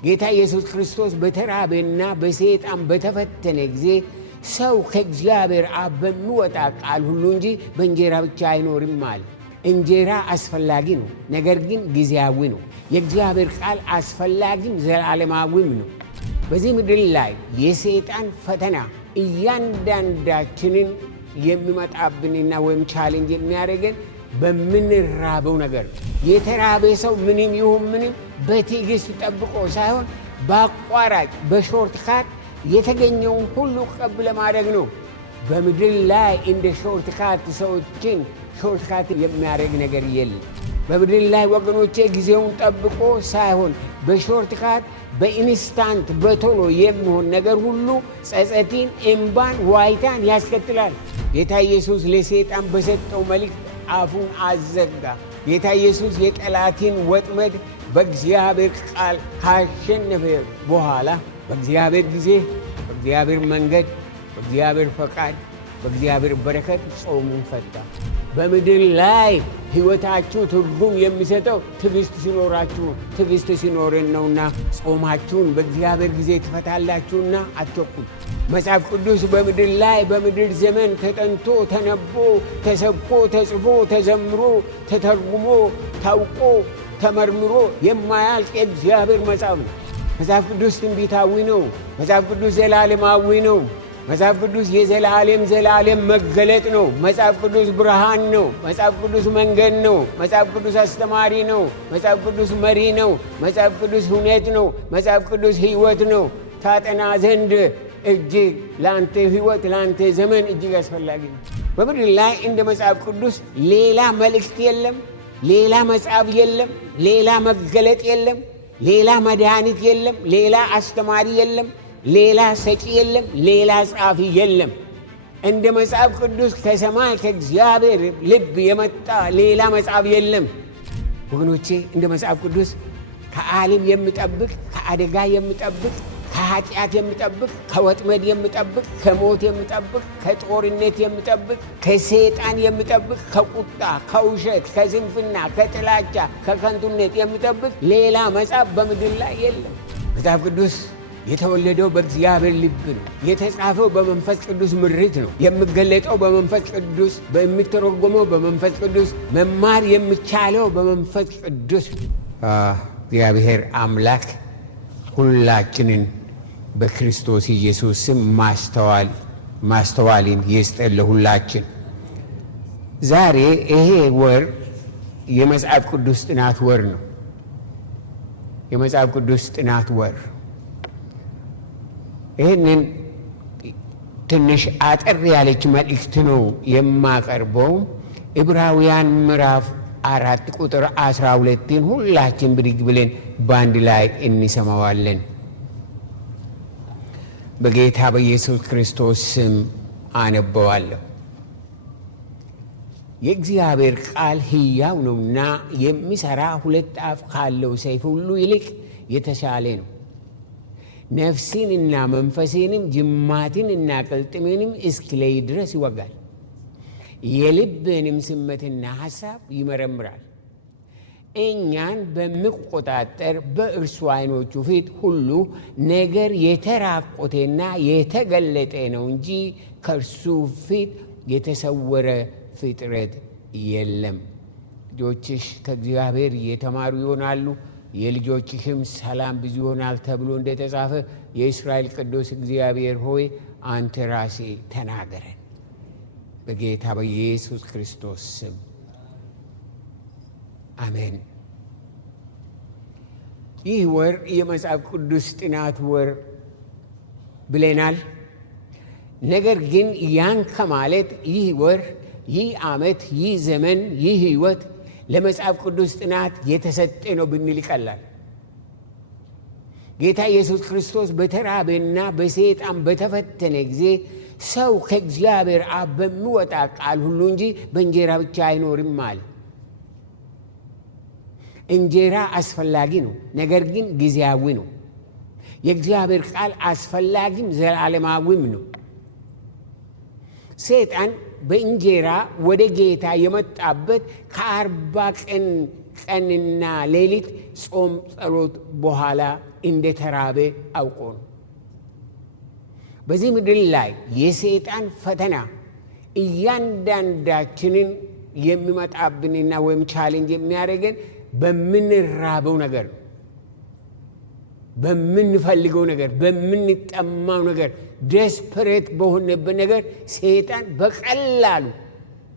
ጌታ ኢየሱስ ክርስቶስ በተራበና በሰይጣን በተፈተነ ጊዜ ሰው ከእግዚአብሔር አብ በሚወጣ ቃል ሁሉ እንጂ በእንጀራ ብቻ አይኖርም አለ። እንጀራ አስፈላጊ ነው፣ ነገር ግን ጊዜያዊ ነው። የእግዚአብሔር ቃል አስፈላጊም ዘላለማዊም ነው። በዚህ ምድር ላይ የሰይጣን ፈተና እያንዳንዳችንን የሚመጣብንና ወይም ቻሌንጅ የሚያደርገን በምንራበው ነገር ነው። የተራበ ሰው ምንም ይሁን ምንም በትዕግስት ጠብቆ ሳይሆን በአቋራጭ በሾርት ካት የተገኘውን ሁሉ ቀብ ለማድረግ ነው። በምድር ላይ እንደ ሾርት ካት ሰዎችን ሾርት ካት የሚያደርግ ነገር የለም። በምድር ላይ ወገኖቼ ጊዜውን ጠብቆ ሳይሆን በሾርት ካት በኢንስታንት በቶሎ የሚሆን ነገር ሁሉ ጸጸትን፣ እምባን፣ ዋይታን ያስከትላል። ጌታ ኢየሱስ ለሰይጣን በሰጠው መልእክት አፉን አዘጋ። ጌታ ኢየሱስ የጠላትን ወጥመድ በእግዚአብሔር ቃል ካሸነፈ በኋላ በእግዚአብሔር ጊዜ፣ በእግዚአብሔር መንገድ፣ በእግዚአብሔር ፈቃድ፣ በእግዚአብሔር በረከት ጾሙን ፈታ። በምድር ላይ ሕይወታችሁ ትርጉም የሚሰጠው ትዕግስት ሲኖራችሁ፣ ትዕግስት ሲኖርን ነውና ጾማችሁን በእግዚአብሔር ጊዜ ትፈታላችሁና አትቸኩሉ። መጽሐፍ ቅዱስ በምድር ላይ በምድር ዘመን ተጠንቶ ተነቦ ተሰብኮ ተጽፎ ተዘምሮ ተተርጉሞ ታውቆ ተመርምሮ የማያልቅ የእግዚአብሔር መጽሐፍ ነው። መጽሐፍ ቅዱስ ትንቢታዊ ነው። መጽሐፍ ቅዱስ ዘላለማዊ ነው። መጽሐፍ ቅዱስ የዘላለም መገለጥ ነው። መጽሐፍ ቅዱስ ብርሃን ነው። መጽሐፍ ቅዱስ መንገድ ነው። መጽሐፍ ቅዱስ አስተማሪ ነው። መጽሐፍ ቅዱስ መሪ ነው። መጽሐፍ ቅዱስ እውነት ነው። መጽሐፍ ቅዱስ ሕይወት ነው። ታጠና ዘንድ እጅግ ለአንተ ሕይወት ለአንተ ዘመን እጅግ አስፈላጊ ነው። በምድር ላይ እንደ መጽሐፍ ቅዱስ ሌላ መልእክት የለም፣ ሌላ መጽሐፍ የለም፣ ሌላ መገለጥ የለም፣ ሌላ መድኃኒት የለም፣ ሌላ አስተማሪ የለም፣ ሌላ ሰጪ የለም፣ ሌላ ጻፊ የለም። እንደ መጽሐፍ ቅዱስ ከሰማይ ከእግዚአብሔር ልብ የመጣ ሌላ መጽሐፍ የለም። ወገኖቼ እንደ መጽሐፍ ቅዱስ ከዓለም የሚጠብቅ፣ ከአደጋ የሚጠብቅ፣ ከኃጢአት የሚጠብቅ፣ ከወጥመድ የሚጠብቅ፣ ከሞት የሚጠብቅ፣ ከጦርነት የሚጠብቅ፣ ከሰይጣን የሚጠብቅ፣ ከቁጣ፣ ከውሸት፣ ከስንፍና፣ ከጥላቻ፣ ከከንቱነት የሚጠብቅ ሌላ መጽሐፍ በምድር ላይ የለም። መጽሐፍ ቅዱስ የተወለደው በእግዚአብሔር ልብ ነው። የተጻፈው በመንፈስ ቅዱስ ምሪት ነው። የሚገለጠው በመንፈስ ቅዱስ፣ የሚተረጎመው በመንፈስ ቅዱስ፣ መማር የሚቻለው በመንፈስ ቅዱስ። እግዚአብሔር አምላክ ሁላችንን በክርስቶስ ኢየሱስ ስም ማስተዋልን ይስጠን ለሁላችን። ዛሬ ይሄ ወር የመጽሐፍ ቅዱስ ጥናት ወር ነው። የመጽሐፍ ቅዱስ ጥናት ወር ይህንን ትንሽ አጠር ያለች መልእክት ነው የማቀርበው። ዕብራውያን ምዕራፍ 4 ቁጥር 12ን ሁላችን ብድግ ብለን በአንድ ላይ እንሰማዋለን። በጌታ በኢየሱስ ክርስቶስ ስም አነበዋለሁ። የእግዚአብሔር ቃል ሕያው ነውና የሚሠራ ሁለት አፍ ካለው ሰይፍ ሁሉ ይልቅ የተሻለ ነው፣ ነፍስንና መንፈስንም ጅማትንና ቅልጥምንም እስኪለይ ድረስ ይወጋል፣ የልብንም ስሜትና ሐሳብ ይመረምራል። እኛን በሚቆጣጠር በእርሱ ዓይኖቹ ፊት ሁሉ ነገር የተራቆተና የተገለጠ ነው እንጂ ከእርሱ ፊት የተሰወረ ፍጥረት የለም። ልጆችሽ ከእግዚአብሔር የተማሩ ይሆናሉ፣ የልጆችሽም ሰላም ብዙ ይሆናል ተብሎ እንደተጻፈ የእስራኤል ቅዱስ እግዚአብሔር ሆይ አንተ ራሴ ተናገረን። በጌታ በኢየሱስ ክርስቶስ ስም አሜን። ይህ ወር የመጽሐፍ ቅዱስ ጥናት ወር ብለናል። ነገር ግን ያን ከማለት ይህ ወር፣ ይህ ዓመት፣ ይህ ዘመን፣ ይህ ሕይወት ለመጽሐፍ ቅዱስ ጥናት የተሰጠ ነው ብንል ይቀላል። ጌታ ኢየሱስ ክርስቶስ በተራበና በሰይጣን በተፈተነ ጊዜ ሰው ከእግዚአብሔር አብ በሚወጣ ቃል ሁሉ እንጂ በእንጀራ ብቻ አይኖርም አለ። እንጀራ አስፈላጊ ነው፣ ነገር ግን ጊዜያዊ ነው። የእግዚአብሔር ቃል አስፈላጊም ዘላለማዊም ነው። ሰይጣን በእንጀራ ወደ ጌታ የመጣበት ከ40 ቀንና ሌሊት ጾም ጸሎት በኋላ እንደተራበ አውቆ ነው። በዚህ ምድር ላይ የሰይጣን ፈተና እያንዳንዳችንን የሚመጣብንና ወይም ቻሌንጅ የሚያደርገን በምንራበው ነገር ነው። በምንፈልገው ነገር፣ በምንጠማው ነገር፣ ዴስፐሬት በሆነበት ነገር ሰይጣን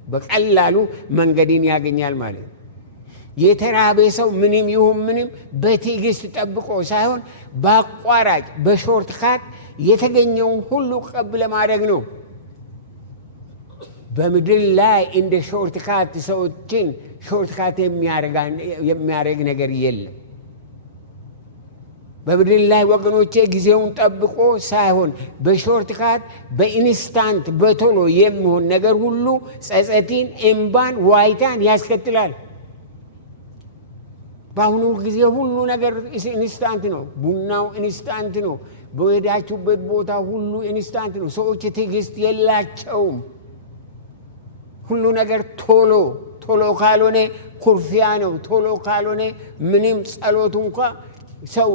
በቀላሉ መንገድን ያገኛል ማለት ነው። የተራበ ሰው ምንም ይሁን ምንም በትዕግስት ጠብቆ ሳይሆን በአቋራጭ በሾርት ካት የተገኘውን ሁሉ ቀብ ለማድረግ ነው። በምድር ላይ እንደ ሾርት ካት ሰዎችን ሾርት ካት የሚያደርግ ነገር የለም። በምድር ላይ ወገኖቼ ጊዜውን ጠብቆ ሳይሆን በሾርት ካት በኢንስታንት በቶሎ የሚሆን ነገር ሁሉ ጸጸትን፣ እምባን፣ ዋይታን ያስከትላል። በአሁኑ ጊዜ ሁሉ ነገር ኢንስታንት ነው። ቡናው ኢንስታንት ነው። በሄዳችሁበት ቦታ ሁሉ ኢንስታንት ነው። ሰዎች ትዕግስት የላቸውም። ሁሉ ነገር ቶሎ ካልሆነ ኩርፊያ ነው። ቶሎ ካልሆነ ምንም ጸሎት እንኳ ሰው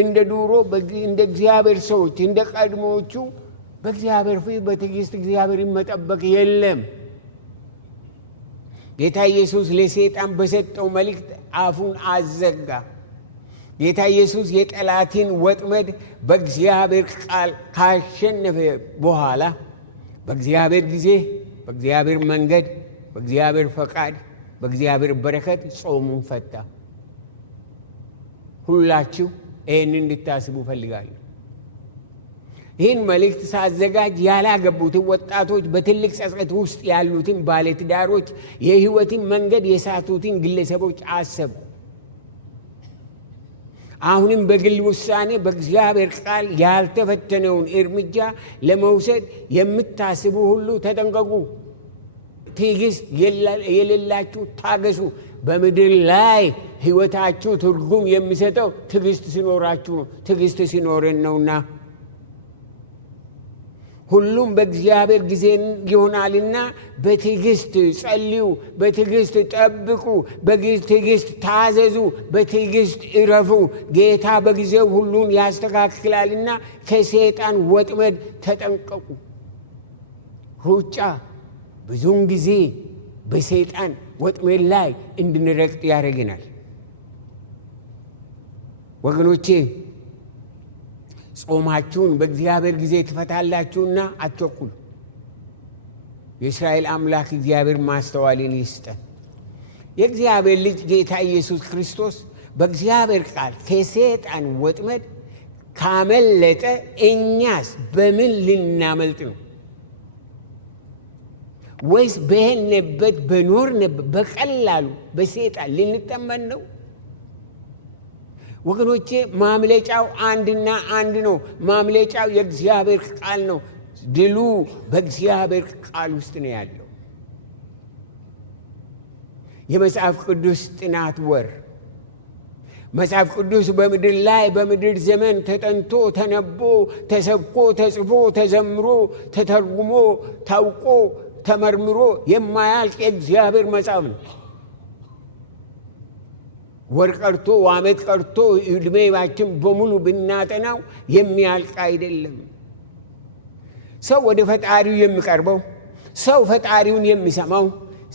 እንደ ዱሮ እንደ እግዚአብሔር ሰዎች እንደ ቀድሞዎቹ በእግዚአብሔር ፊት በትዕግስት እግዚአብሔርን መጠበቅ የለም። ጌታ ኢየሱስ ለሰይጣን በሰጠው መልእክት አፉን አዘጋ። ጌታ ኢየሱስ የጠላትን ወጥመድ በእግዚአብሔር ቃል ካሸነፈ በኋላ በእግዚአብሔር ጊዜ፣ በእግዚአብሔር መንገድ፣ በእግዚአብሔር ፈቃድ፣ በእግዚአብሔር በረከት ጾሙን ፈታ። ሁላችሁ ይህን እንድታስቡ ፈልጋለሁ። ይህን መልእክት ሳዘጋጅ ያላገቡትን ወጣቶች፣ በትልቅ ጸጸት ውስጥ ያሉትን ባለትዳሮች፣ የህይወትን መንገድ የሳቱትን ግለሰቦች አሰቡ። አሁንም በግል ውሳኔ በእግዚአብሔር ቃል ያልተፈተነውን እርምጃ ለመውሰድ የምታስቡ ሁሉ ተጠንቀቁ። ትዕግስት የሌላችሁ ታገሱ። በምድር ላይ ህይወታችሁ ትርጉም የሚሰጠው ትዕግስት ሲኖራችሁ ነው። ትዕግስት ሲኖረን ነውና ሁሉም በእግዚአብሔር ጊዜ ይሆናልና በትዕግስት ጸልዩ፣ በትዕግስት ጠብቁ፣ በትዕግስት ታዘዙ፣ በትዕግስት እረፉ። ጌታ በጊዜው ሁሉን ያስተካክላልና ከሰይጣን ወጥመድ ተጠንቀቁ። ሩጫ ብዙውን ጊዜ በሰይጣን ወጥመድ ላይ እንድንረግጥ ያደርገናል። ወገኖቼ ጾማችሁን በእግዚአብሔር ጊዜ ትፈታላችሁና አትቸኩሉ። የእስራኤል አምላክ እግዚአብሔር ማስተዋልን ይስጠን። የእግዚአብሔር ልጅ ጌታ ኢየሱስ ክርስቶስ በእግዚአብሔር ቃል ከሰይጣን ወጥመድ ካመለጠ እኛስ በምን ልናመልጥ ነው? ወይስ በሄድንበት በኖርንበት በቀላሉ በሰይጣን ልንጠመን ነው? ወገኖቼ ማምለጫው አንድና አንድ ነው። ማምለጫው የእግዚአብሔር ቃል ነው። ድሉ በእግዚአብሔር ቃል ውስጥ ነው ያለው። የመጽሐፍ ቅዱስ ጥናት ወር መጽሐፍ ቅዱስ በምድር ላይ በምድር ዘመን ተጠንቶ ተነቦ ተሰብኮ ተጽፎ ተዘምሮ ተተርጉሞ ታውቆ ተመርምሮ የማያልቅ የእግዚአብሔር መጽሐፍ ነው። ወር ቀርቶ ዓመት ቀርቶ ዕድሜያችን በሙሉ ብናጠናው የሚያልቅ አይደለም። ሰው ወደ ፈጣሪው የሚቀርበው፣ ሰው ፈጣሪውን የሚሰማው፣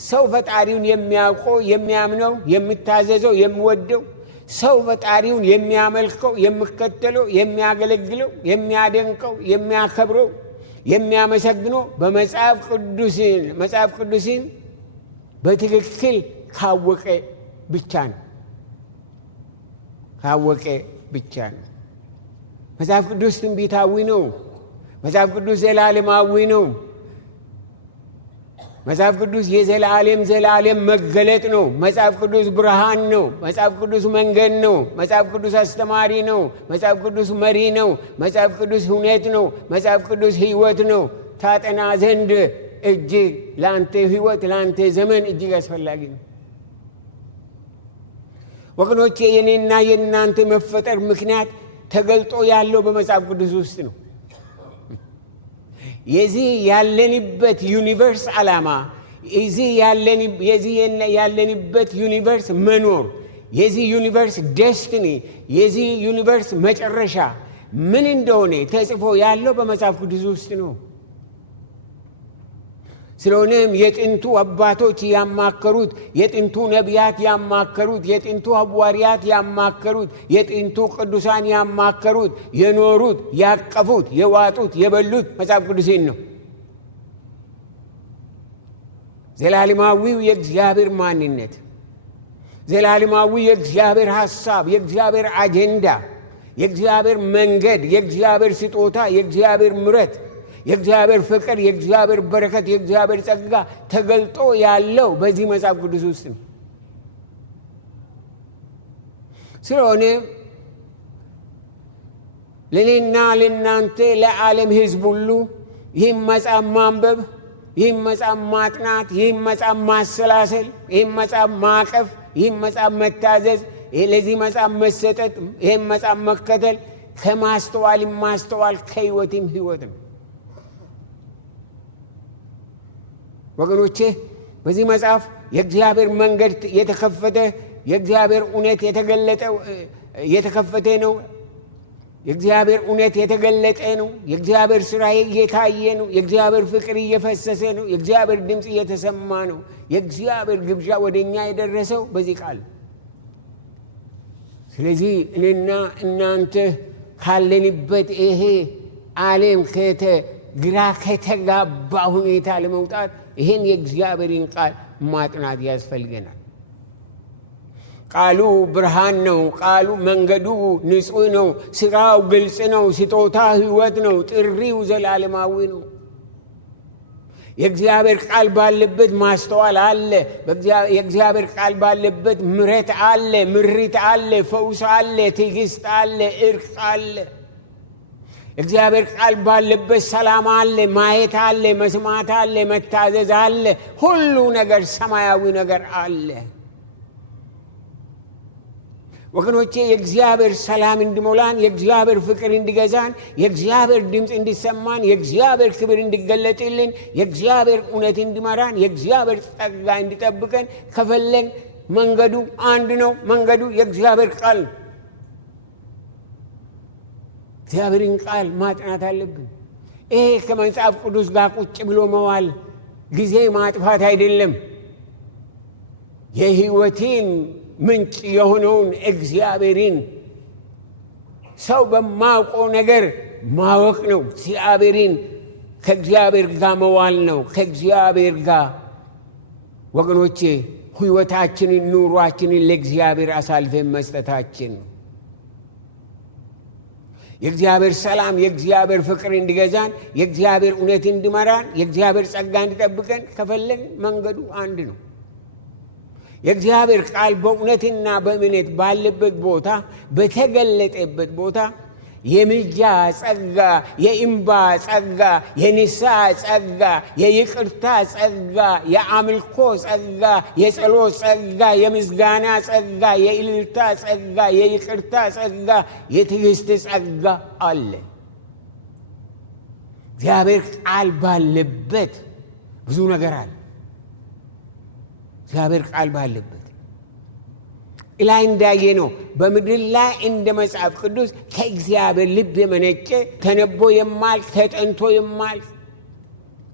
ሰው ፈጣሪውን የሚያውቀው፣ የሚያምነው፣ የሚታዘዘው፣ የሚወደው፣ ሰው ፈጣሪውን የሚያመልከው፣ የሚከተለው፣ የሚያገለግለው፣ የሚያደንቀው፣ የሚያከብረው፣ የሚያመሰግነው በመጽሐፍ ቅዱስን በትክክል ካወቀ ብቻ ነው። ካወቀ ብቻ ነው። መጽሐፍ ቅዱስ ትንቢታዊ ነው። መጽሐፍ ቅዱስ ዘላለማዊ ነው። መጽሐፍ ቅዱስ የዘላለም መገለጥ ነው። መጽሐፍ ቅዱስ ብርሃን ነው። መጽሐፍ ቅዱስ መንገድ ነው። መጽሐፍ ቅዱስ አስተማሪ ነው። መጽሐፍ ቅዱስ መሪ ነው። መጽሐፍ ቅዱስ እውነት ነው። መጽሐፍ ቅዱስ ሕይወት ነው። ታጠና ዘንድ እጅግ ለአንተ ሕይወት ለአንተ ዘመን እጅግ አስፈላጊ ነው። ወገኖቼ የኔና የእናንተ መፈጠር ምክንያት ተገልጦ ያለው በመጽሐፍ ቅዱስ ውስጥ ነው። የዚህ ያለንበት ዩኒቨርስ ዓላማ፣ የዚህ ያለንበት ዩኒቨርስ መኖር፣ የዚህ ዩኒቨርስ ዴስቲኒ የዚህ ዩኒቨርስ መጨረሻ ምን እንደሆነ ተጽፎ ያለው በመጽሐፍ ቅዱስ ውስጥ ነው። ስለሆነም የጥንቱ አባቶች ያማከሩት፣ የጥንቱ ነቢያት ያማከሩት፣ የጥንቱ ሐዋርያት ያማከሩት፣ የጥንቱ ቅዱሳን ያማከሩት፣ የኖሩት፣ ያቀፉት፣ የዋጡት፣ የበሉት መጽሐፍ ቅዱስን ነው። ዘላለማዊው የእግዚአብሔር ማንነት፣ ዘላለማዊ የእግዚአብሔር ሐሳብ፣ የእግዚአብሔር አጀንዳ፣ የእግዚአብሔር መንገድ፣ የእግዚአብሔር ስጦታ፣ የእግዚአብሔር ምሕረት፣ የእግዚአብሔር ፍቅር፣ የእግዚአብሔር በረከት፣ የእግዚአብሔር ጸጋ ተገልጦ ያለው በዚህ መጽሐፍ ቅዱስ ውስጥ ነው። ስለሆነ ለእኔና ለእናንተ ለዓለም ሕዝብ ሁሉ ይህም መጽሐፍ ማንበብ፣ ይህም መጽሐፍ ማጥናት፣ ይህም መጽሐፍ ማሰላሰል፣ ይህም መጽሐፍ ማቀፍ፣ ይህም መጽሐፍ መታዘዝ፣ ለዚህ መጽሐፍ መሰጠት፣ ይህም መጽሐፍ መከተል ከማስተዋልም ማስተዋል ከሕይወትም ሕይወት ነው። ወገኖቼ በዚህ መጽሐፍ የእግዚአብሔር መንገድ የተከፈተ፣ የእግዚአብሔር እውነት የተከፈተ ነው። የእግዚአብሔር እውነት የተገለጠ ነው። የእግዚአብሔር ሥራ እየታየ ነው። የእግዚአብሔር ፍቅር እየፈሰሰ ነው። የእግዚአብሔር ድምፅ እየተሰማ ነው። የእግዚአብሔር ግብዣ ወደኛ የደረሰው በዚህ ቃል። ስለዚህ እኔና እናንተ ካለንበት ይሄ ዓለም ግራ ከተጋባ ሁኔታ ለመውጣት ይህን የእግዚአብሔርን ቃል ማጥናት ያስፈልገናል። ቃሉ ብርሃን ነው። ቃሉ መንገዱ ንጹሕ ነው። ሥራው ግልጽ ነው። ስጦታ ሕይወት ነው። ጥሪው ዘላለማዊ ነው። የእግዚአብሔር ቃል ባለበት ማስተዋል አለ። የእግዚአብሔር ቃል ባለበት ምሕረት አለ፣ ምሪት አለ፣ ፈውስ አለ፣ ትዕግስት አለ፣ እርቅ አለ። እግዚአብሔር ቃል ባለበት ሰላም አለ፣ ማየት አለ፣ መስማት አለ፣ መታዘዝ አለ። ሁሉ ነገር ሰማያዊ ነገር አለ። ወገኖቼ የእግዚአብሔር ሰላም እንዲሞላን፣ የእግዚአብሔር ፍቅር እንዲገዛን፣ የእግዚአብሔር ድምፅ እንዲሰማን፣ የእግዚአብሔር ክብር እንዲገለጥልን፣ የእግዚአብሔር እውነት እንዲመራን፣ የእግዚአብሔር ጸጋ እንዲጠብቀን ከፈለግን መንገዱ አንድ ነው። መንገዱ የእግዚአብሔር ቃል ነው። እግዚአብሔርን ቃል ማጥናት አለብን። ይሄ ከመጽሐፍ ቅዱስ ጋር ቁጭ ብሎ መዋል ጊዜ ማጥፋት አይደለም። የሕይወቴን ምንጭ የሆነውን እግዚአብሔርን ሰው በማውቀው ነገር ማወቅ ነው። እግዚአብሔርን ከእግዚአብሔር ጋር መዋል ነው። ከእግዚአብሔር ጋር ወገኖቼ ሕይወታችንን ኑሯችንን ለእግዚአብሔር አሳልፈን መስጠታችን ነው። የእግዚአብሔር ሰላም፣ የእግዚአብሔር ፍቅር እንዲገዛን፣ የእግዚአብሔር እውነት እንዲመራን፣ የእግዚአብሔር ጸጋ እንዲጠብቀን ከፈለግን መንገዱ አንድ ነው። የእግዚአብሔር ቃል በእውነትና በእምነት ባለበት ቦታ፣ በተገለጠበት ቦታ የምልጃ ጸጋ፣ የእንባ ጸጋ፣ የንስሐ ጸጋ፣ የይቅርታ ጸጋ፣ የአምልኮ ጸጋ፣ የጸሎት ጸጋ፣ የምስጋና ጸጋ፣ የእልልታ ጸጋ፣ የይቅርታ ጸጋ፣ የትዕግስት ጸጋ አለ። እግዚአብሔር ቃል ባለበት ብዙ ነገር አለ። እግዚአብሔር ቃል ባለበት ላይ እንዳየ ነው። በምድር ላይ እንደ መጽሐፍ ቅዱስ ከእግዚአብሔር ልብ የመነጨ ተነቦ የማያልቅ ተጠንቶ የማያልቅ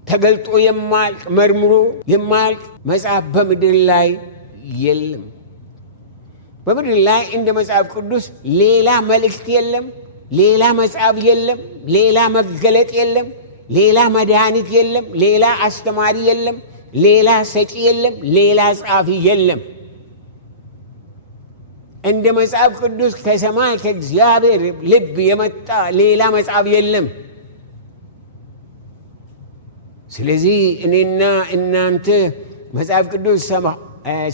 ተገልጦ የማያልቅ መርምሮ የማያልቅ መጽሐፍ በምድር ላይ የለም። በምድር ላይ እንደ መጽሐፍ ቅዱስ ሌላ መልእክት የለም፣ ሌላ መጽሐፍ የለም፣ ሌላ መገለጥ የለም፣ ሌላ መድኃኒት የለም፣ ሌላ አስተማሪ የለም፣ ሌላ ሰጪ የለም፣ ሌላ ጻፊ የለም። እንደ መጽሐፍ ቅዱስ ከሰማይ ከእግዚአብሔር ልብ የመጣ ሌላ መጽሐፍ የለም። ስለዚህ እኔና እናንተ መጽሐፍ ቅዱስ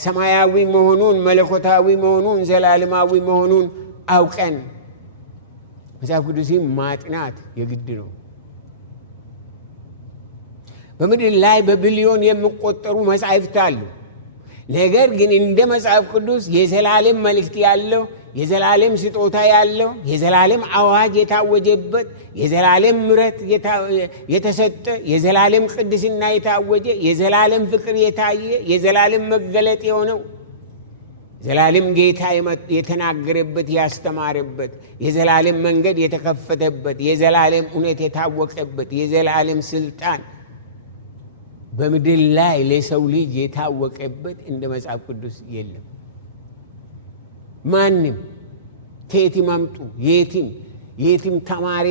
ሰማያዊ መሆኑን፣ መለኮታዊ መሆኑን፣ ዘላለማዊ መሆኑን አውቀን መጽሐፍ ቅዱስን ማጥናት የግድ ነው። በምድር ላይ በቢሊዮን የሚቆጠሩ መጻሕፍት አሉ። ነገር ግን እንደ መጽሐፍ ቅዱስ የዘላለም መልእክት ያለው፣ የዘላለም ስጦታ ያለው፣ የዘላለም አዋጅ የታወጀበት፣ የዘላለም ምሕረት የተሰጠ፣ የዘላለም ቅድስና የታወጀ፣ የዘላለም ፍቅር የታየ፣ የዘላለም መገለጥ የሆነው ዘላለም ጌታ የተናገረበት ያስተማረበት የዘላለም መንገድ የተከፈተበት የዘላለም እውነት የታወቀበት የዘላለም ስልጣን በምድር ላይ ለሰው ልጅ የታወቀበት እንደ መጽሐፍ ቅዱስ የለም። ማንም ከየትም አምጡ የትም ተማሪ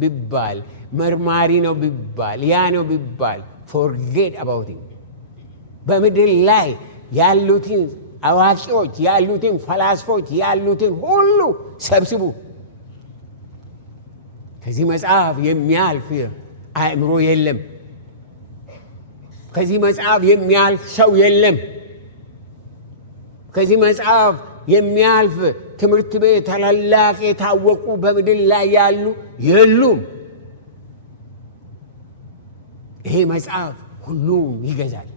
ቢባል መርማሪ ነው ቢባል ያ ነው ቢባል forget about it። በምድር ላይ ያሉትን አዋቂዎች ያሉትን ፈላስፎች ያሉትን ሁሉ ሰብስቡ። ከዚህ መጽሐፍ የሚያልፍ አእምሮ የለም። ከዚህ መጽሐፍ የሚያልፍ ሰው የለም። ከዚህ መጽሐፍ የሚያልፍ ትምህርት ቤት ታላላቅ የታወቁ በምድር ላይ ያሉ የሉም። ይሄ መጽሐፍ ሁሉን ይገዛል።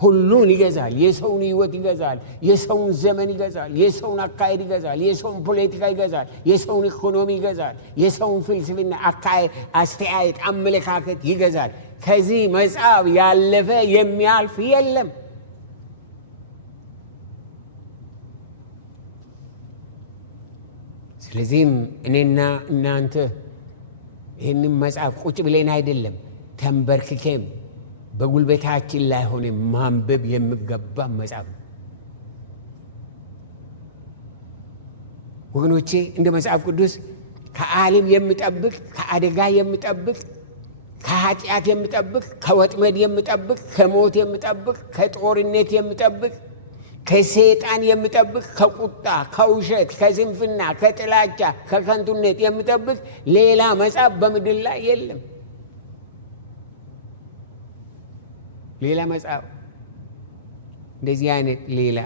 ሁሉን ይገዛል። የሰውን ሕይወት ይገዛል። የሰውን ዘመን ይገዛል። የሰውን አካሄድ ይገዛል። የሰውን ፖለቲካ ይገዛል። የሰውን ኢኮኖሚ ይገዛል። የሰውን ፍልስፍና አካሄድ፣ አስተያየት፣ አመለካከት ይገዛል። ከዚህ መጽሐፍ ያለፈ የሚያልፍ የለም። ስለዚህም እኔና እናንተ ይህንን መጽሐፍ ቁጭ ብለን አይደለም ተንበርክኬም በጉልበታችን ላይ ሆነ ማንበብ የሚገባ መጽሐፍ ነው። ወገኖቼ እንደ መጽሐፍ ቅዱስ ከዓለም የሚጠብቅ ከአደጋ የሚጠብቅ ከኃጢአት የሚጠብቅ ከወጥመድ የሚጠብቅ ከሞት የሚጠብቅ ከጦርነት የሚጠብቅ ከሰይጣን የሚጠብቅ ከቁጣ ከውሸት ከስንፍና ከጥላቻ ከከንቱነት የሚጠብቅ ሌላ መጽሐፍ በምድር ላይ የለም። ሌላ መጽሐፍ እንደዚህ አይነት ሌላ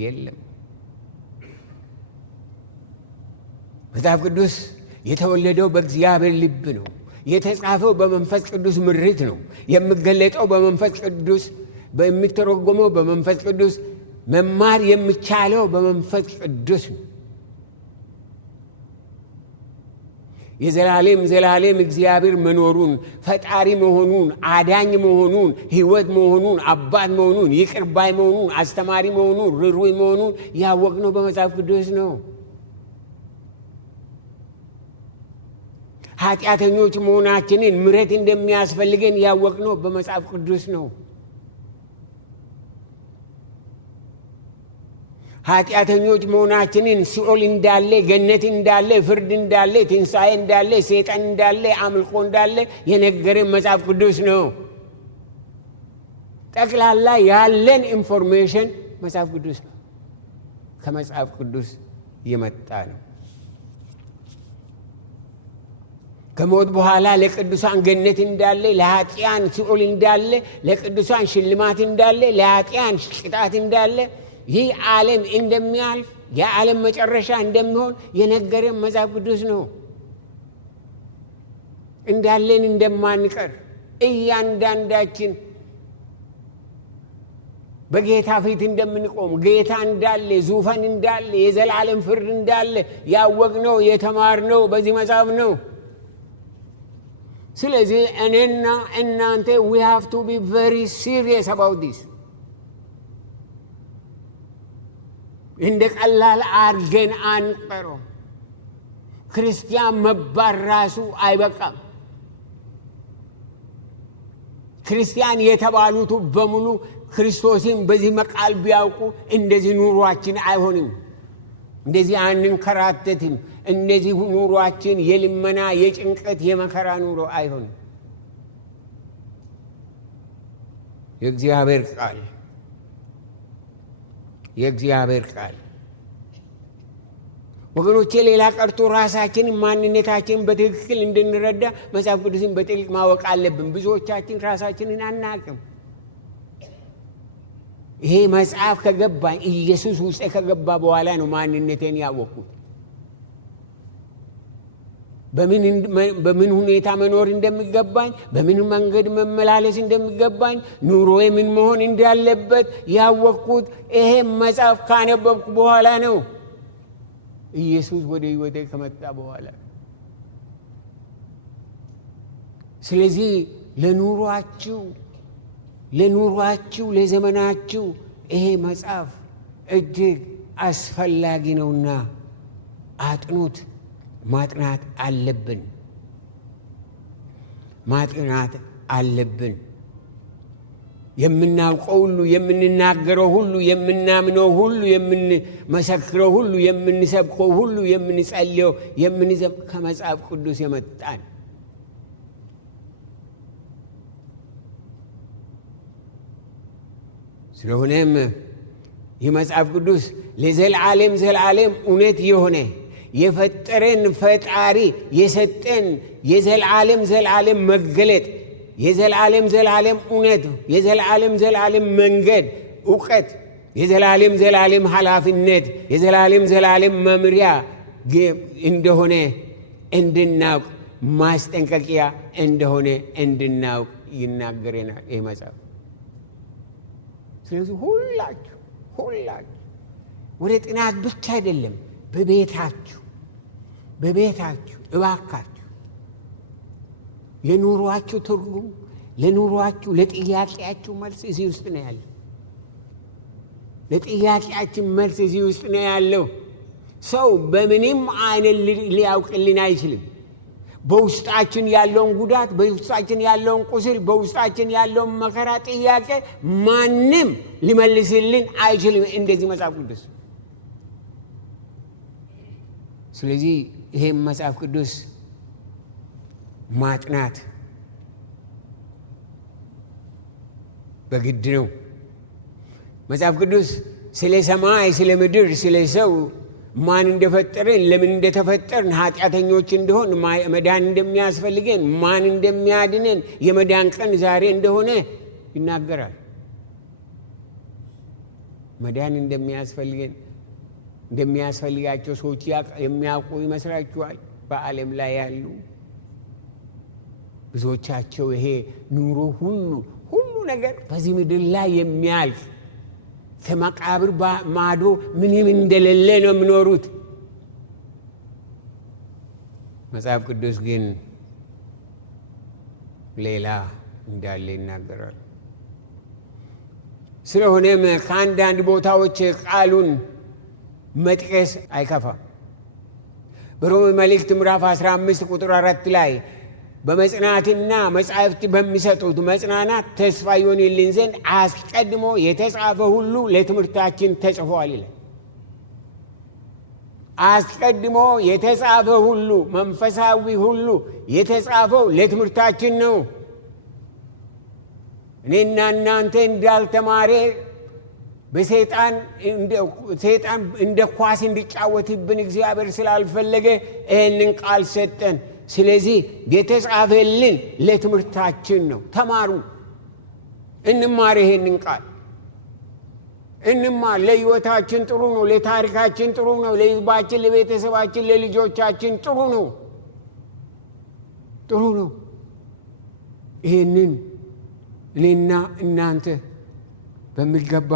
የለም። መጽሐፍ ቅዱስ የተወለደው በእግዚአብሔር ልብ ነው። የተጻፈው በመንፈስ ቅዱስ ምሪት ነው። የሚገለጠው በመንፈስ ቅዱስ፣ የሚተረጎመው በመንፈስ ቅዱስ፣ መማር የሚቻለው በመንፈስ ቅዱስ ነው። የዘላለም እግዚአብሔር መኖሩን፣ ፈጣሪ መሆኑን፣ አዳኝ መሆኑን፣ ሕይወት መሆኑን፣ አባት መሆኑን፣ ይቅር ባይ መሆኑን፣ አስተማሪ መሆኑን፣ ርኅሩይ መሆኑን ያወቅነው በመጽሐፍ ቅዱስ ነው። ኃጢአተኞች መሆናችንን ምሕረት እንደሚያስፈልገን ያወቅነው በመጽሐፍ ቅዱስ ነው። ኃጢአተኞች መሆናችንን ሲኦል እንዳለ፣ ገነት እንዳለ፣ ፍርድ እንዳለ፣ ትንሣኤ እንዳለ፣ ሰይጣን እንዳለ፣ አምልኮ እንዳለ የነገረን መጽሐፍ ቅዱስ ነው። ጠቅላላ ያለን ኢንፎርሜሽን መጽሐፍ ቅዱስ ነው። ከመጽሐፍ ቅዱስ የመጣ ነው። ከሞት በኋላ ለቅዱሳን ገነት እንዳለ፣ ለኃጢያን ሲኦል እንዳለ፣ ለቅዱሳን ሽልማት እንዳለ፣ ለኃጢያን ቅጣት እንዳለ፣ ይህ ዓለም እንደሚያልፍ የዓለም መጨረሻ እንደሚሆን የነገረን መጽሐፍ ቅዱስ ነው። እንዳለን እንደማንቀር እያንዳንዳችን በጌታ ፊት እንደምንቆም ጌታ እንዳለ፣ ዙፋን እንዳለ፣ የዘላለም ፍርድ እንዳለ ያወቅነው የተማርነው በዚህ መጽሐፍ ነው። ስለዚህ እኔና እናንተ we have to be very serious about this። እንደ ቀላል አድርገን አንቀረው። ክርስቲያን መባል ራሱ አይበቃም። ክርስቲያን የተባሉት በሙሉ ክርስቶስን በዚህ መቃል ቢያውቁ እንደዚህ ኑሯችን አይሆንም። እንደዚህ አንንከራተትም። እንደዚህ ኑሯችን የልመና የጭንቀት የመከራ ኑሮ አይሆንም። የእግዚአብሔር ቃል ወገኖቼ፣ ሌላ ቀርቶ ራሳችን ማንነታችን በትክክል እንድንረዳ መጽሐፍ ቅዱስን በጥልቅ ማወቅ አለብን። ብዙዎቻችን ራሳችንን አናውቅም። ይሄ መጽሐፍ ከገባኝ ኢየሱስ ውስጥ ከገባ በኋላ ነው ማንነቴን ያወቅኩት። በምን ሁኔታ መኖር እንደሚገባኝ፣ በምን መንገድ መመላለስ እንደሚገባኝ፣ ኑሮዬ ምን መሆን እንዳለበት ያወቅኩት ይሄ መጽሐፍ ካነበብኩ በኋላ ነው። ኢየሱስ ወደ ሕይወቴ ከመጣ በኋላ። ስለዚህ ለኑሯችሁ ለዘመናችሁ ይሄ መጽሐፍ እጅግ አስፈላጊ ነውና አጥኑት። ማጥናት አለብን። ማጥናት አለብን። የምናውቀው ሁሉ፣ የምንናገረው ሁሉ፣ የምናምነው ሁሉ፣ የምንመሰክረው ሁሉ፣ የምንሰብከው ሁሉ፣ የምንጸልየው ከመጽሐፍ ቅዱስ የመጣን ስለሆነም ይህ መጽሐፍ ቅዱስ ለዘላለም ዘላለም እውነት የሆነ የፈጠረን ፈጣሪ የሰጠን የዘላለም ዘላለም መገለጥ፣ የዘላለም ዘላለም እውነት፣ የዘላለም ዘላለም መንገድ እውቀት፣ የዘላለም ዘላለም ኃላፊነት፣ የዘላለም ዘላለም መምሪያ እንደሆነ እንድናውቅ ማስጠንቀቂያ እንደሆነ እንድናውቅ ይናገረናል ይህ መጽሐፍ። ስለዚህ ሁላችሁ ወደ ጥናት ብቻ አይደለም፣ በቤታችሁ እባካችሁ የኑሯችሁ ትርጉም ለኑሯችሁ ለጥያቄያችሁ መልስ እዚህ ውስጥ ነው ያለው። ለጥያቄያችን መልስ እዚህ ውስጥ ነው ያለው። ሰው በምንም አይነት ሊያውቅልን አይችልም። በውስጣችን ያለውን ጉዳት፣ በውስጣችን ያለውን ቁስል፣ በውስጣችን ያለውን መከራ ጥያቄ ማንም ሊመልስልን አይችልም እንደዚህ መጽሐፍ ቅዱስ። ስለዚህ ይሄን መጽሐፍ ቅዱስ ማጥናት በግድ ነው። መጽሐፍ ቅዱስ ስለ ሰማይ፣ ስለ ምድር፣ ስለ ሰው ማን እንደፈጠረን፣ ለምን እንደተፈጠርን፣ ኃጢአተኞች እንደሆን፣ መዳን እንደሚያስፈልገን፣ ማን እንደሚያድነን፣ የመዳን ቀን ዛሬ እንደሆነ ይናገራል። መዳን እንደሚያስፈልጋቸው ሰዎች የሚያውቁ ይመስላችኋል? በዓለም ላይ ያሉ ብዙዎቻቸው ይሄ ኑሮ ሁሉ ነገር በዚህ ምድር ላይ የሚያልፍ ከመቃብር ማዶ ምንም እንደሌለ ነው የሚኖሩት። መጽሐፍ ቅዱስ ግን ሌላ እንዳለ ይናገራል። ስለሆነም ከአንዳንድ ቦታዎች ቃሉን መጥቀስ አይከፋም። በሮሜ መልእክት ምዕራፍ 15 ቁጥር 4 ላይ በመጽናትና መጻሕፍት በሚሰጡት መጽናናት ተስፋ ይሆንልን ዘንድ አስቀድሞ የተጻፈ ሁሉ ለትምህርታችን ተጽፏል ይላል። አስቀድሞ የተጻፈ ሁሉ፣ መንፈሳዊ ሁሉ የተጻፈው ለትምህርታችን ነው። እኔና እናንተ እንዳልተማረ በሰይጣን እንደ ኳስ እንዲጫወትብን እግዚአብሔር ስላልፈለገ ይህንን ቃል ሰጠን። ስለዚህ የተጻፈልን ለትምህርታችን ነው። ተማሩ፣ እንማር፣ ይሄንን ቃል እንማር። ለሕይወታችን ጥሩ ነው፣ ለታሪካችን ጥሩ ነው፣ ለሕዝባችን፣ ለቤተሰባችን፣ ለልጆቻችን ጥሩ ነው። ይሄንን እኔና እናንተ በሚገባ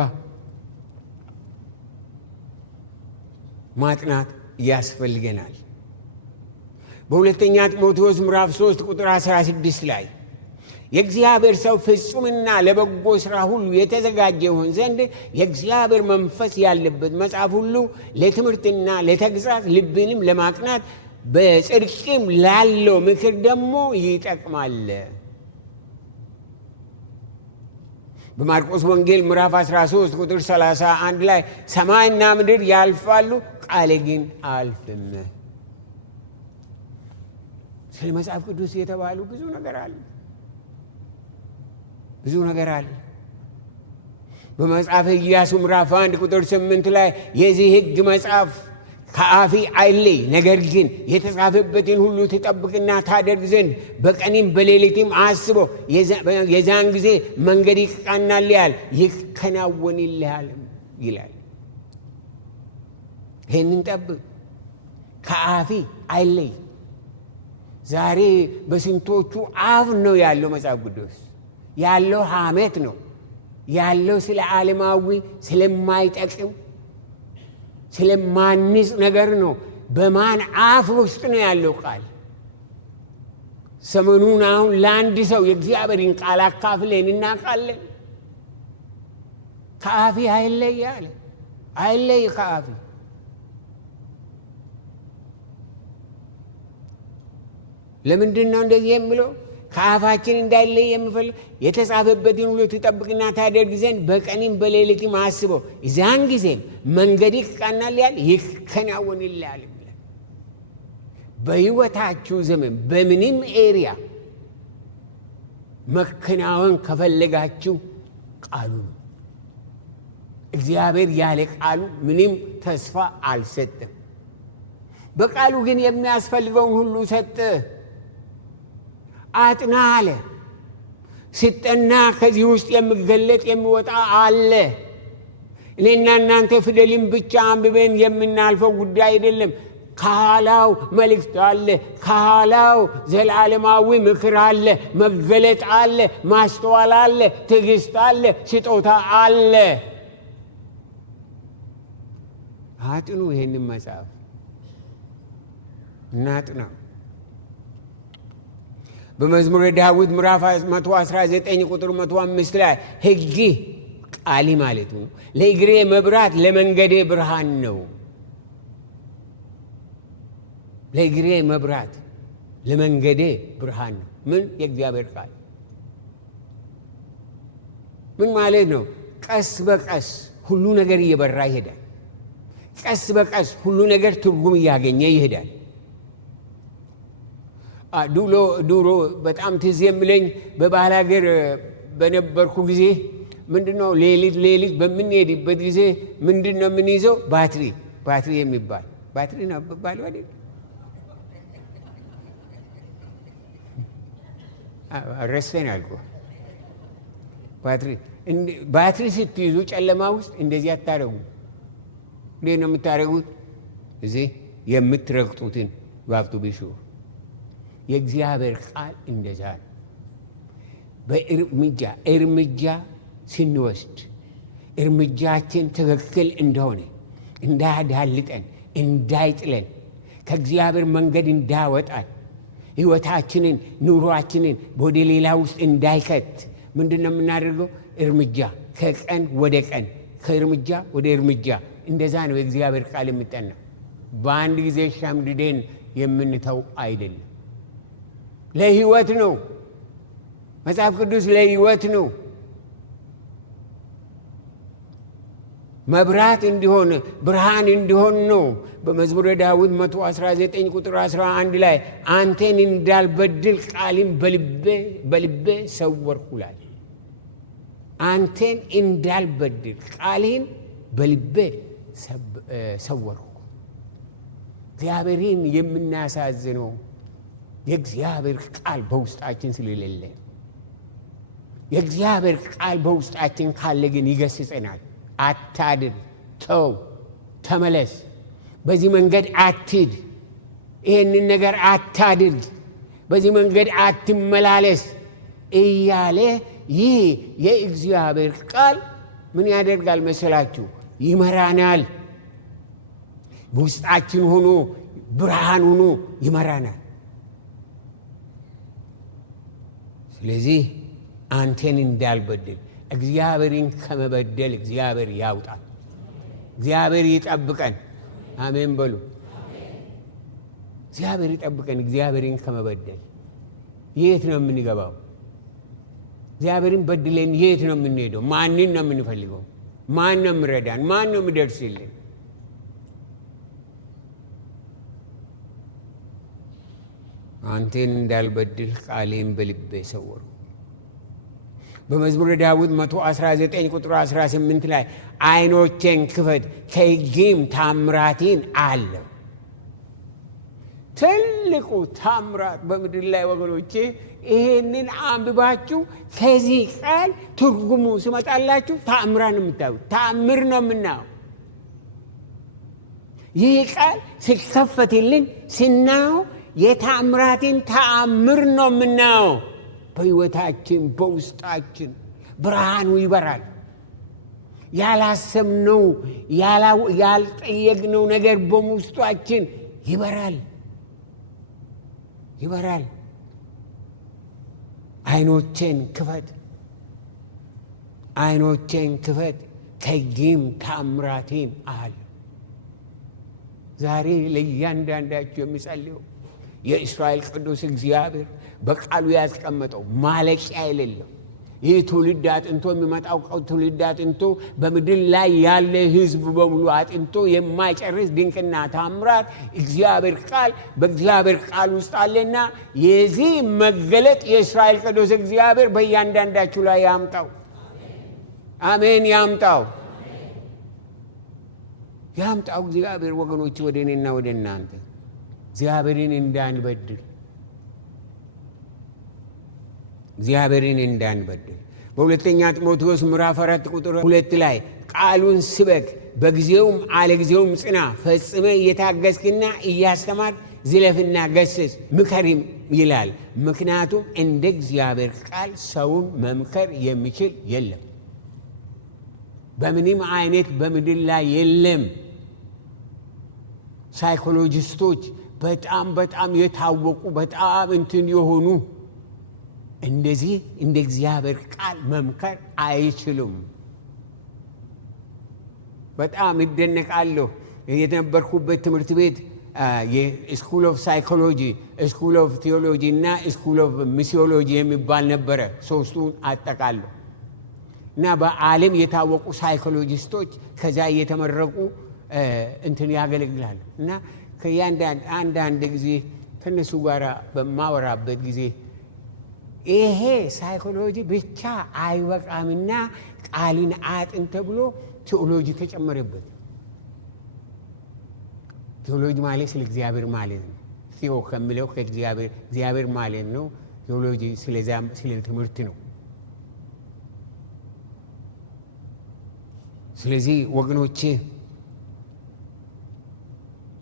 ማጥናት ያስፈልገናል። በሁለተኛ ጢሞቴዎስ ምዕራፍ 3 ቁጥር 16 ላይ የእግዚአብሔር ሰው ፍጹምና ለበጎ ሥራ ሁሉ የተዘጋጀ ይሆን ዘንድ የእግዚአብሔር መንፈስ ያለበት መጽሐፍ ሁሉ ለትምህርትና ለተግሣጽ፣ ልብንም ለማቅናት በጽድቅም ላለው ምክር ደግሞ ይጠቅማል። በማርቆስ ወንጌል ምዕራፍ 13 ቁጥር 31 ላይ ሰማይና ምድር ያልፋሉ፣ ቃሌ ግን አልፍም። ስለ መጽሐፍ ቅዱስ የተባሉ ብዙ ነገር አለ። በመጽሐፈ ኢያሱ ምዕራፍ 1 ቁጥር 8 ላይ የዚህ ሕግ መጽሐፍ ከአፊ አይለይ፣ ነገር ግን የተጻፈበትን ሁሉ ትጠብቅና ታደርግ ዘንድ በቀንም በሌሊትም አስቦ፣ የዛን ጊዜ መንገድ ይቃናልሃል፣ ይከናወንልሃል ይላል። ይህንን ጠብቅ፣ ከአፊ አይለይ። ዛሬ በስንቶቹ አፍ ነው ያለው መጽሐፍ ቅዱስ? ያለው ሐሜት ነው ያለው፣ ስለ ዓለማዊ ስለማይጠቅም ስለማንጽ ነገር ነው። በማን አፍ ውስጥ ነው ያለው ቃል? ሰሞኑን አሁን ለአንድ ሰው የእግዚአብሔርን ቃል አካፍለን እናውቃለን። ከአፊ አይለይ አለ። አይለይ ከአፍ። ለምንድን ነው እንደዚህ የሚለው? ከአፋችን እንዳይለይ የምፈልግ የተጻፈበትን ሁሉ ትጠብቅና ታደርግ ዘንድ በቀንም በሌሊትም አስበው፣ እዚያን ጊዜም መንገድህ ይቃናልሃል ይከናወንልሃል። በሕይወታችሁ ዘመን በምንም ኤሪያ መከናወን ከፈለጋችሁ ቃሉ ነው። እግዚአብሔር ያለ ቃሉ ምንም ተስፋ አልሰጠም። በቃሉ ግን የሚያስፈልገውን ሁሉ ሰጠ። አጥና አለ። ሲጠና ከዚህ ውስጥ የሚገለጥ የሚወጣ አለ። እኔና እናንተ ፊደልን ብቻ አንብበን የምናልፈው ጉዳይ አይደለም። ከኋላው መልእክት አለ። ከኋላው ዘላለማዊ ምክር አለ፣ መገለጥ አለ፣ ማስተዋል አለ፣ ትዕግስት አለ፣ ስጦታ አለ። አጥኑ። ይሄንን መጽሐፍ እናጥና። በመዝሙረ ዳዊት ምዕራፍ 119 ቁጥር 105 ላይ ሕግ ቃሊ ማለት ነው ለእግሬ መብራት ለመንገዴ ብርሃን ነው። ለእግሬ መብራት ለመንገዴ ብርሃን ነው። ምን? የእግዚአብሔር ቃል። ምን ማለት ነው? ቀስ በቀስ ሁሉ ነገር እየበራ ይሄዳል። ቀስ በቀስ ሁሉ ነገር ትርጉም እያገኘ ይሄዳል። ዱሮ በጣም ትዝ የሚለኝ በባህል ሀገር በነበርኩ ጊዜ ምንድነው ሌሊት በምንሄድበት ጊዜ ምንድነው የምንይዘው? ባትሪ የሚባል ባትሪ ነው የሚባለው አይደል? ረስተናል እኮ ባትሪ ስትይዙ ጨለማ ውስጥ እንደዚህ አታረጉ። እንዴት ነው የምታረጉት? እዚህ የምትረግጡትን ባፍቱ ቢሹ የእግዚአብሔር ቃል እንደዛ ነው። እርምጃ ስንወስድ እርምጃችን ትክክል እንደሆነ እንዳያዳልጠን፣ እንዳይጥለን፣ ከእግዚአብሔር መንገድ እንዳያወጣን፣ ሕይወታችንን ኑሯችንን ወደ ሌላ ውስጥ እንዳይከት ምንድን ነው የምናደርገው? እርምጃ ከቀን ወደ ቀን፣ ከእርምጃ ወደ እርምጃ። እንደዛ ነው የእግዚአብሔር ቃል የሚጠናው። በአንድ ጊዜ ሻምድዴን የምንተው አይደለም። ለሕይወት ነው። መጽሐፍ ቅዱስ ለሕይወት ነው። መብራት እንዲሆን ብርሃን እንዲሆን ነው። በመዝሙረ ዳዊት 119 ቁጥር 11 ላይ አንተን እንዳልበድል ቃልን በልቤ ሰወርኩ ይላል። አንተን እንዳልበድል ቃልን በልቤ ሰወርኩ። እግዚአብሔርን የምናሳዝነው የእግዚአብሔር ቃል በውስጣችን ስለሌለ። የእግዚአብሔር ቃል በውስጣችን ካለ ግን ይገስጸናል። አታድር፣ ተው፣ ተመለስ፣ በዚህ መንገድ አትሂድ፣ ይህንን ነገር አታድርግ፣ በዚህ መንገድ አትመላለስ እያለ ይህ የእግዚአብሔር ቃል ምን ያደርጋል መሰላችሁ? ይመራናል። በውስጣችን ሆኖ ብርሃን ሆኖ ይመራናል። ስለዚህ አንተን እንዳልበድል እግዚአብሔርን ከመበደል እግዚአብሔር ያውጣል። እግዚአብሔር ይጠብቀን። አሜን በሉ። እግዚአብሔር ይጠብቀን። እግዚአብሔርን ከመበደል የት ነው የምንገባው? እግዚአብሔርን በድለን የት ነው የምንሄደው? ማንን ነው የምንፈልገው? ማን ነው የሚረዳን? ማን ነው የሚደርስልን? አንተን እንዳልበድል ቃሌን በልቤ ሰወርኩ። በመዝሙረ ዳዊት 119 ቁጥር 18 ላይ ዓይኖቼን ክፈት ከሕግም ታምራትን አለው። ትልቁ ታምራት በምድር ላይ ወገኖቼ፣ ይሄንን አንብባችሁ ከዚህ ቃል ትርጉሙ ሲመጣላችሁ ታምራን የምታዩት ታምር ነው የምናየው። ይህ ቃል ሲከፈትልን ስናየው የታምራትን ተአምር ነው የምናየው። በሕይወታችን በውስጣችን ብርሃኑ ይበራል። ያላሰብነው ያልጠየቅነው ነገር በውስጣችን ይበራል። ዓይኖቼን ክፈት ከጌም ታምራቴን አለ። ዛሬ ለእያንዳንዳችሁ የሚጸልየው የእስራኤል ቅዱስ እግዚአብሔር በቃሉ ያስቀመጠው ማለቂያ የሌለው ይህ ትውልድ አጥንቶ የሚመጣው ትውልድ አጥንቶ በምድር ላይ ያለ ሕዝብ በሙሉ አጥንቶ የማይጨርስ ድንቅና ታምራት እግዚአብሔር ቃል በእግዚአብሔር ቃል ውስጥ አለና የዚህ መገለጥ የእስራኤል ቅዱስ እግዚአብሔር በእያንዳንዳችሁ ላይ ያምጣው። አሜን። ያምጣው እግዚአብሔር ወገኖች፣ ወደ እኔና ወደ እናንተ እግዚአብሔርን እንዳንበድል በሁለተኛ ጢሞቴዎስ ምዕራፍ 4 ቁጥር 2 ላይ ቃሉን ስበክ፣ በጊዜውም አለጊዜውም ጽና፣ ፈጽመ እየታገስክና እያስተማር ዝለፍና ገስጽ ምከሪም ይላል። ምክንያቱም እንደ እግዚአብሔር ቃል ሰውን መምከር የሚችል የለም። በምንም አይነት በምድር ላይ የለም። ሳይኮሎጂስቶች በጣም የታወቁ በጣም የሆኑ እንደዚህ እንደ እግዚአብሔር ቃል መምከር አይችሉም። በጣም ይደነቃለሁ። የነበርኩበት ትምህርት ቤት የስኩል ኦፍ ሳይኮሎጂ፣ ስኩል ኦፍ ቴዎሎጂ እና ስኩል ኦፍ ሚሲዮሎጂ የሚባል ነበረ። ሶስቱን አጠቃለሁ እና በዓለም የታወቁ ሳይኮሎጂስቶች ከዛ እየተመረቁ ያገለግላሉ። እና አንዳንድ ጊዜ ከነሱ ጋር በማወራበት ጊዜ ይሄ ሳይኮሎጂ ብቻ አይበቃምና ቃልን አጥን ተብሎ ቴዎሎጂ ተጨመረበት። ቴዎሎጂ ማለት ስለ እግዚአብሔር ማለት ነው። ቴዎ ከሚለው ከእግዚአብሔር ማለት ነው። ቴዎሎጂ ስለ ትምህርት ነው። ስለዚህ ወገኖቼ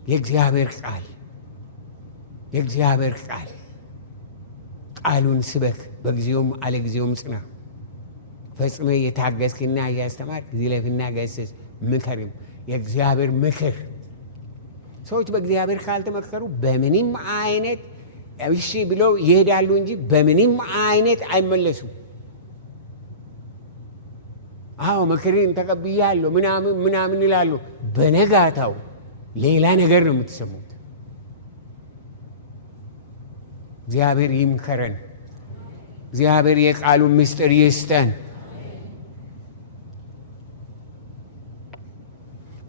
የእግዚአብሔር ቃል ቃሉን ስበክ፣ በጊዜውም አለጊዜውም ጽና፣ ፈጽመ እየታገስክና እያስተማር ዝለፍና ገስጽ ምከርም። የእግዚአብሔር ምክር ሰዎች በእግዚአብሔር ካልተመከሩ በምንም አይነት እሺ ብለው ይሄዳሉ እንጂ በምንም አይነት አይመለሱም። አዎ ምክርን ተቀብያለሁ ምናምን ይላሉ። በነጋታው ሌላ ነገር ነው የምትሰሙት። እግዚአብሔር ይምከረን። እግዚአብሔር የቃሉን ምስጢር ይስጠን።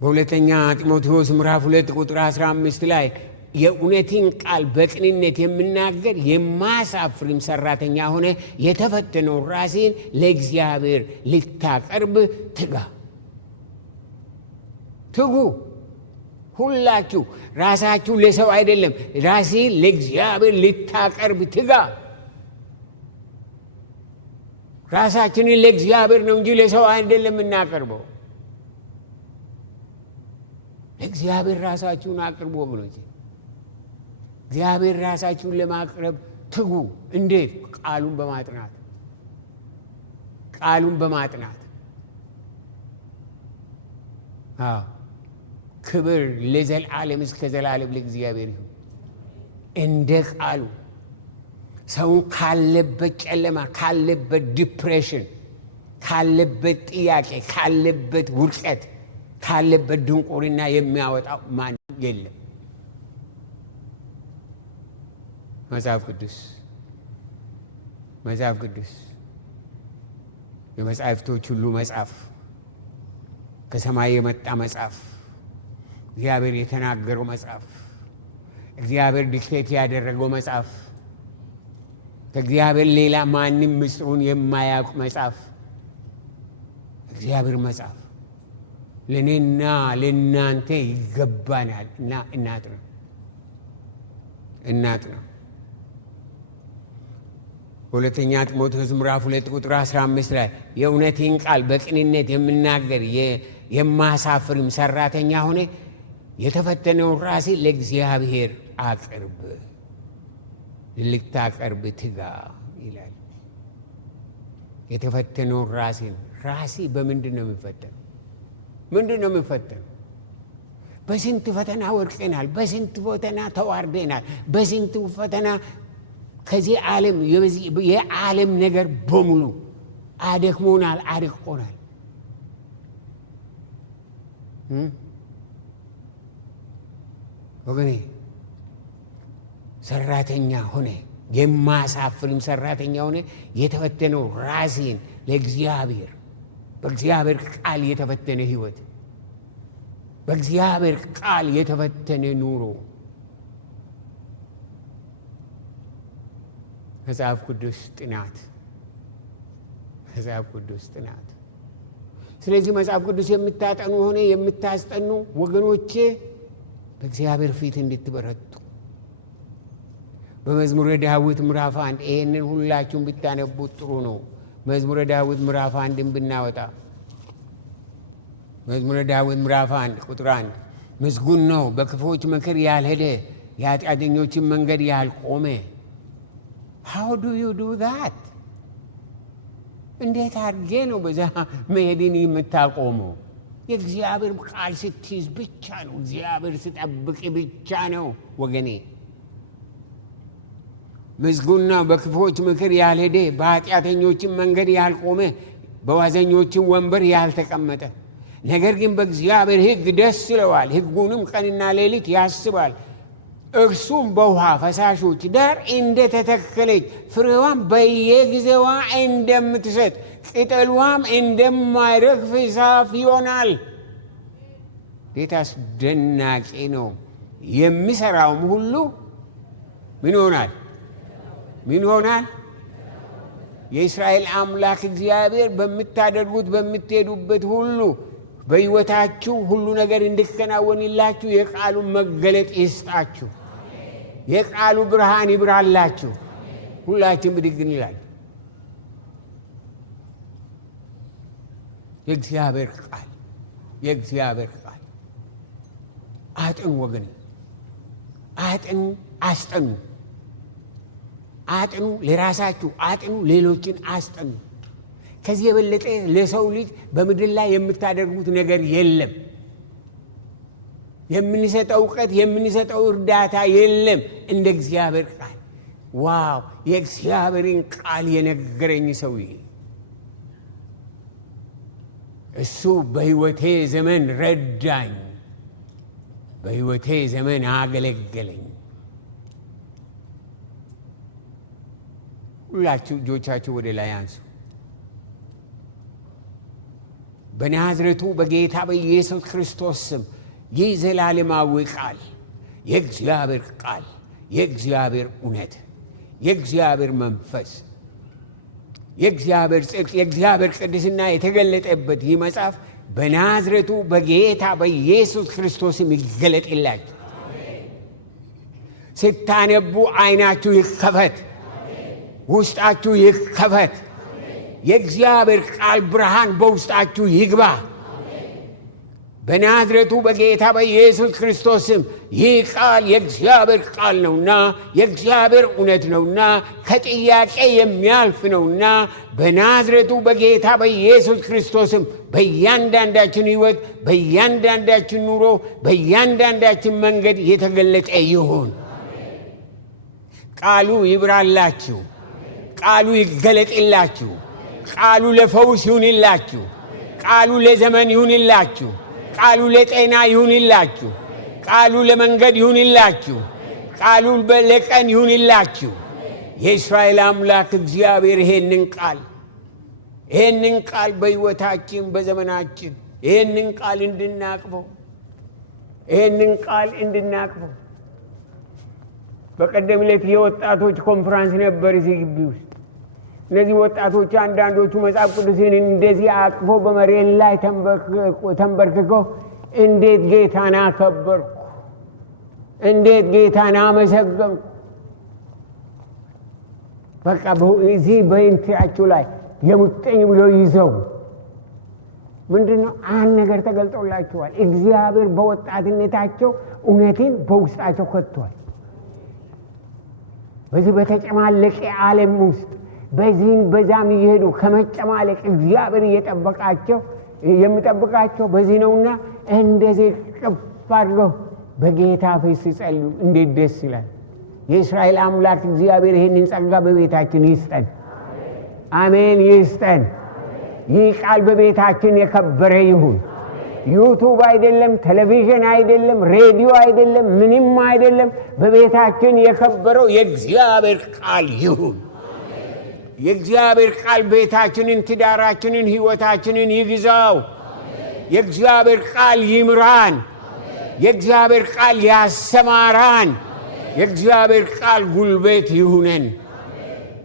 በሁለተኛ ጢሞቴዎስ ምዕራፍ 2 ቁጥር 15 ላይ የእውነትን ቃል በቅንነት የምናገር የማያሳፍርም ሰራተኛ ሆነ የተፈተነው ራሴን ለእግዚአብሔር ልታቀርብ ትጉ። ሁላችሁ ራሳችሁ ለሰው አይደለም፣ ራሴን ለእግዚአብሔር ልታቀርብ ትጋ። ራሳችንን ለእግዚአብሔር ነው እንጂ ለሰው አይደለም የምናቀርበው። ለእግዚአብሔር ራሳችሁን አቅርቡ ወገኖቼ። እግዚአብሔር ራሳችሁን ለማቅረብ ትጉ። እንዴት? ቃሉን በማጥናት ክብር ለዘላለም እስከ ዘላለም ለእግዚአብሔር ይሁን። እንደ ቃሉ ሰውን ካለበት ጨለማ፣ ካለበት ዲፕሬሽን፣ ካለበት ጥያቄ፣ ካለበት ውድቀት፣ ካለበት ድንቁርና የሚያወጣው ማንም የለም። መጽሐፍ ቅዱስ የመጽሐፍቶች ሁሉ መጽሐፍ፣ ከሰማይ የመጣ መጽሐፍ፣ እግዚአብሔር የተናገረው መጽሐፍ፣ እግዚአብሔር ዲክቴት ያደረገው መጽሐፍ፣ ከእግዚአብሔር ሌላ ማንም ምስጢሩን የማያውቅ መጽሐፍ፣ እግዚአብሔር መጽሐፍ ለእኔና ለእናንተ ይገባናል እና እናጥና። ሁለተኛ ጢሞቴዎስ ምዕራፍ 2 ቁጥር 15 ላይ የእውነትን ቃል በቅንነት የምናገር የማያሳፍርም ሰራተኛ ሆነ የተፈተነውን ራሴ ለእግዚአብሔር ልታቀርብ ትጋ ይላል። የተፈተነውን ራሴ በምንድን ነው የሚፈተነው? በስንት ፈተና ወድቀናል። በስንት ፈተና ተዋርደናል። በስንት ፈተና ከዚህ የዓለም ነገር በሙሉ አደክሞናል፣ አድቆናል። ወገኔ ሰራተኛ ሆነ የማሳፍርም ሰራተኛ ሆነ የተፈተነው ራሴን ለእግዚአብሔር በእግዚአብሔር ቃል የተፈተነ ህይወት በእግዚአብሔር ቃል የተፈተነ ኑሮ መጽሐፍ ቅዱስ ጥናት ስለዚህ መጽሐፍ ቅዱስ የምታጠኑ ሆነ የምታስጠኑ ወገኖቼ በእግዚአብሔር ፊት እንድትበረቱ በመዝሙረ ዳዊት ምዕራፍ 1 ይሄንን ሁላችሁም ብታነቡት ጥሩ ነው። መዝሙረ ዳዊት ምዕራፍ 1ን ብናወጣ መዝሙረ ዳዊት ምዕራፍ 1 ቁጥር 1 ምስጉን ነው በክፉዎች ምክር ያልሄደ የኃጢአተኞችን መንገድ ያልቆመ። How do you do that? እንዴት አድርጌ ነው በዛ መሄድን የምታቆመው? የእግዚአብሔር ቃል ስትይዝ ብቻ ነው። እግዚአብሔር ስጠብቅ ብቻ ነው ወገኔ። ምስጉን ነው በክፉዎች ምክር ያልሄደ በኃጢአተኞችን መንገድ ያልቆመ በዋዘኞችን ወንበር ያልተቀመጠ፣ ነገር ግን በእግዚአብሔር ሕግ ደስ ይለዋል፣ ሕጉንም ቀንና ሌሊት ያስባል። እርሱም በውሃ ፈሳሾች ዳር እንደተተከለች ፍሬዋም በየጊዜዋ እንደምትሰጥ ቅጠሏም እንደማይረግፍ ዛፍ ይሆናል። እንዴት አስደናቂ ነው! የሚሰራውም ሁሉ ምን ይሆናል? የእስራኤል አምላክ እግዚአብሔር በምታደርጉት በምትሄዱበት ሁሉ በሕይወታችሁ ሁሉ ነገር እንዲከናወንላችሁ የቃሉ መገለጥ ይስጣችሁ። የቃሉ ብርሃን ይብራላችሁ። ሁላችን ብድግ እንላለን። የእግዚአብሔር ቃል አጥኑ ወገን፣ አጥኑ፣ አስጠኑ። አጥኑ፣ ለራሳችሁ አጥኑ፣ ሌሎችን አስጠኑ። ከዚህ የበለጠ ለሰው ልጅ በምድር ላይ የምታደርጉት ነገር የለም። የምንሰጠው ዕውቀት የምንሰጠው እርዳታ የለም እንደ እግዚአብሔር ቃል። ዋው! የእግዚአብሔርን ቃል የነገረኝ ሰውዬ እሱ በሕይወቴ ዘመን ረዳኝ፣ በሕይወቴ ዘመን አገለገለኝ። ሁላችሁ እጆቻችሁ ወደ ላይ አንሱ። በናዝሬቱ በጌታ በኢየሱስ ክርስቶስ ስም ይህ ዘላለማዊ ቃል፣ የእግዚአብሔር ቃል፣ የእግዚአብሔር እውነት፣ የእግዚአብሔር መንፈስ፣ የእግዚአብሔር ጽድቅ፣ የእግዚአብሔር ቅድስና የተገለጠበት ይህ መጽሐፍ በናዝሬቱ በጌታ በኢየሱስ ክርስቶስ ስም ይገለጥላችሁ። ስታነቡ ዓይናችሁ ይከፈት፣ ውስጣችሁ ይከፈት። የእግዚአብሔር ቃል ብርሃን በውስጣችሁ ይግባ። በናዝሬቱ በጌታ በኢየሱስ ክርስቶስ ስም ይህ ቃል የእግዚአብሔር ቃል ነውና የእግዚአብሔር እውነት ነውና ከጥያቄ የሚያልፍ ነውና በናዝሬቱ በጌታ በኢየሱስ ክርስቶስ ስም በእያንዳንዳችን ሕይወት፣ በእያንዳንዳችን ኑሮ፣ በእያንዳንዳችን መንገድ የተገለጠ ይሁን። ቃሉ ይብራላችሁ። ቃሉ ይገለጥላችሁ። ቃሉ ለፈውስ ይሁንላችሁ። ቃሉ ለዘመን ይሁንላችሁ። ቃሉ ለጤና ይሁንላችሁ። ቃሉ ለመንገድ ይሁንላችሁ። ቃሉ ለቀን ይሁንላችሁ። የእስራኤል አምላክ እግዚአብሔር ይሄንን ቃል በሕይወታችን በዘመናችን ይሄንን ቃል እንድናቅፈው በቀደም ዕለት የወጣቶች ኮንፈረንስ ነበር እዚህ ግቢ ውስጥ። እነዚህ ወጣቶች አንዳንዶቹ መጽሐፍ ቅዱስን እንደዚህ አቅፎ በመሬት ላይ ተንበርክከው እንዴት ጌታን አከበርኩ፣ እንዴት ጌታን አመሰገንኩ። በቃ እዚህ በእንትያቸው ላይ የሙጥኝ ብሎ ይዘው ምንድነው አንድ ነገር ተገልጦላቸዋል። እግዚአብሔር በወጣትነታቸው እውነትን በውስጣቸው ከቷል። በዚህ በተጨማለቀ ዓለም ውስጥ በዚህም በዛም እየሄዱ ከመጨማለቅ እግዚአብሔር የሚጠብቃቸው በዚህ ነውና እንደዚህ ቅፍ አድርገው በጌታ ፊት ሲጸልዩ እንዴት ደስ ይላል። የእስራኤል አምላክ እግዚአብሔር ይህንን ጸጋ በቤታችን ይስጠን። አሜን፣ ይስጠን። ይህ ቃል በቤታችን የከበረ ይሁን። ዩቱብ አይደለም፣ ቴሌቪዥን አይደለም፣ ሬዲዮ አይደለም፣ ምንም አይደለም። በቤታችን የከበረው የእግዚአብሔር ቃል ይሁን። የእግዚአብሔር ቃል ቤታችንን፣ ትዳራችንን፣ ሕይወታችንን ይግዛው። የእግዚአብሔር ቃል ይምራን። የእግዚአብሔር ቃል ያሰማራን። የእግዚአብሔር ቃል ጉልበት ይሁነን።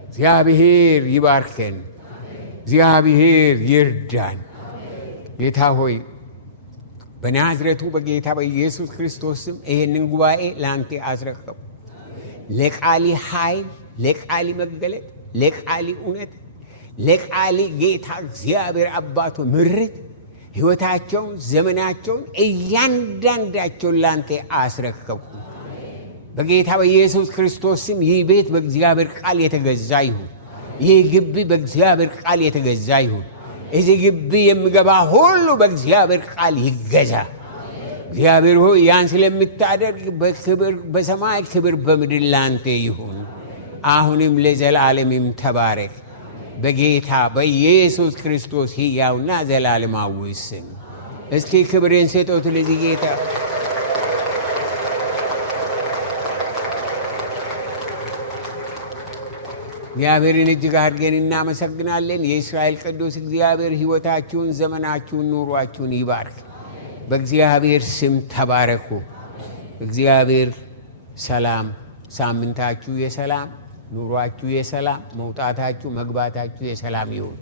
እግዚአብሔር ይባርከን። እግዚአብሔር ይርዳን። ጌታ ሆይ በናዝሬቱ በጌታ በኢየሱስ ክርስቶስ ስም ይህንን ጉባኤ ለአንተ አስረከቡ። ለቃሊ ኃይል፣ ለቃሊ መገለጥ፣ ለቃሊ እውነት፣ ለቃሊ ጌታ እግዚአብሔር አባቶ ምሕረት ሕይወታቸውን፣ ዘመናቸውን እያንዳንዳቸውን ለአንተ አስረከቡ። በጌታ በኢየሱስ ክርስቶስ ስም ይህ ቤት በእግዚአብሔር ቃል የተገዛ ይሁን። ይህ ግቢ በእግዚአብሔር ቃል የተገዛ ይሁን። እዚህ ግቢ የሚገባ ሁሉ በእግዚአብሔር ቃል ይገዛ። እግዚአብሔር ሆይ ያን ስለምታደርግ በክብር በሰማይ ክብር በምድር ላንተ ይሁን፣ አሁንም ለዘላለምም ተባረክ። በጌታ በኢየሱስ ክርስቶስ ሕያውና ዘላለማዊ ስም እስኪ ክብርን ስጡት ለዚህ ጌታ። እግዚአብሔርን እጅግ አድርገን እናመሰግናለን። የእስራኤል ቅዱስ እግዚአብሔር ሕይወታችሁን፣ ዘመናችሁን፣ ኑሯችሁን ይባርክ። በእግዚአብሔር ስም ተባረኩ። እግዚአብሔር ሰላም፣ ሳምንታችሁ የሰላም፣ ኑሯችሁ የሰላም፣ መውጣታችሁ መግባታችሁ የሰላም ይሁን።